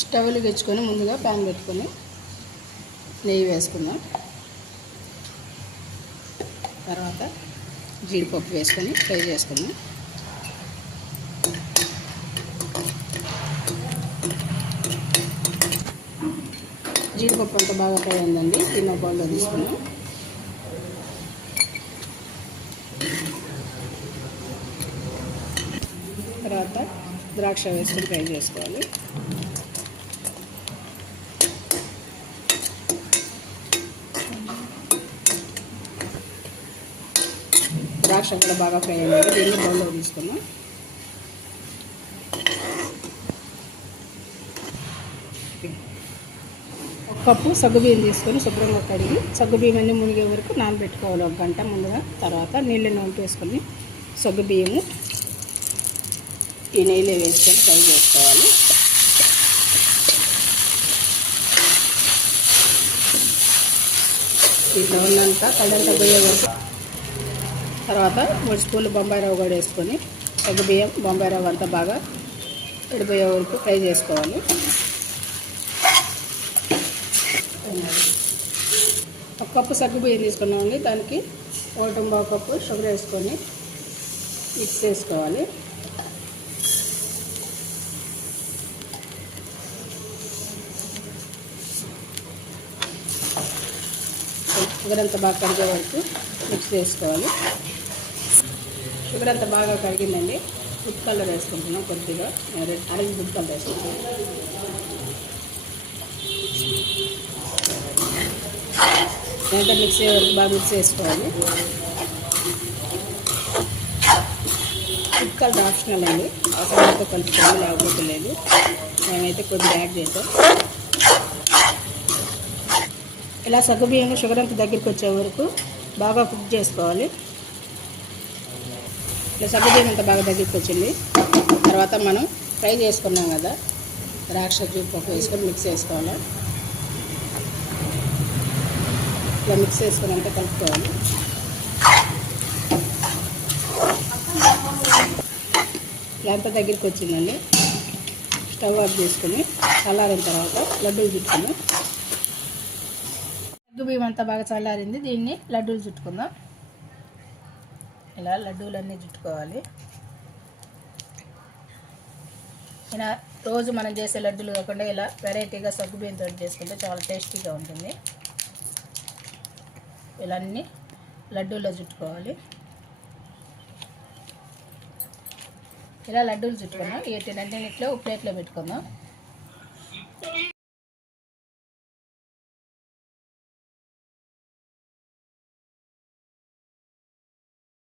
Stove వెలిగించుకొని ముందుగా pan పెట్టుకొని నెయ్యి వేసుకుందాం. తర్వాత జీడిపప్పు వేసుకొని ఫ్రై చేసుకుందాం. జీడిపప్పు అంతా బాగా ఫ్రై అయిందండి. తిన్న బౌల్లో తీసుకున్నాం తర్వాత ద్రాక్ష వేసుకొని ఫ్రై చేసుకోవాలి. ద్రాక్ష కూడా బాగా ఫ్రై అయ్యింది. దీన్ని బౌల్లో తీసుకున్నాం ఒక కప్పు సగ్గుబియ్యం తీసుకొని శుభ్రంగా కడిగి సగ్గుబియ్యం అన్ని మునిగే వరకు నానబెట్టుకోవాలి ఒక గంట ముందుగా. తర్వాత నీళ్ళని వంపేసుకొని సగ్గుబియ్యము ఈ నెయ్యిలో వేసుకొని ఫ్రై చేసుకోవాలి. ఈ డౌన్ అంతా కళ్ళంతా తగ్గయ్యే వరకు తర్వాత మూడు స్పూన్లు బొంబాయి రవ్వ కూడా వేసుకొని సగ్గుబియ్యం బొంబాయి రవ్వ అంతా బాగా విడిపోయే వరకు ఫ్రై చేసుకోవాలి. ఒక కప్పు సగ్గుబియ్యం తీసుకున్నామండి. దానికి ఒకటి కప్పు షుగర్ వేసుకొని మిక్స్ చేసుకోవాలి. షుగర్ అంతా బాగా కడిగే వరకు మిక్స్ చేసుకోవాలి. షుగర్ అంతా బాగా కడిగిందండి. ఫుడ్ కలర్ వేసుకుంటున్నాం కొద్దిగా. రెడ్ ఆరెంజ్ ఫుడ్ కలర్ వేసుకుంటున్నాం. ఎంత మిక్స్ అయ్యే వరకు బాగా మిక్స్ చేసుకోవాలి. ఫుడ్ కలర్ ఆప్షనల్ అండి. అవసరంతో కలుపుకోవాలి లేకపోతే లేదు. మేమైతే కొద్దిగా యాడ్ చేసాం. ఇలా సగ్గుబియ్యం షుగర్ అంతా దగ్గరికి వచ్చే వరకు బాగా కుక్ చేసుకోవాలి. ఇలా సగ్గుబియ్యం అంతా బాగా దగ్గరికి వచ్చింది. తర్వాత మనం ఫ్రై చేసుకున్నాం కదా ద్రాక్ష జీడిపప్పు వేసుకొని మిక్స్ చేసుకోవాలి. ఇలా మిక్స్ చేసుకుని అంతా కలుపుకోవాలి. ఇలా అంతా దగ్గరికి వచ్చిందండి. స్టవ్ ఆఫ్ చేసుకొని చల్లారిన తర్వాత లడ్డూలు చుట్టుకుని బియ్యం అంతా బాగా చల్లారింది. దీన్ని లడ్డూలు చుట్టుకుందాం. ఇలా లడ్డూలన్నీ చుట్టుకోవాలి. ఇలా రోజు మనం చేసే లడ్డూలు కాకుండా ఇలా వెరైటీగా సగ్గు బియ్యంతో చేసుకుంటే చాలా టేస్టీగా ఉంటుంది. ఇలా అన్నీ లడ్డూల్లో చుట్టుకోవాలి. ఇలా లడ్డూలు చుట్టుకున్నాం. వీటిని అన్నింటిలో ప్లేట్లో పెట్టుకుందాం.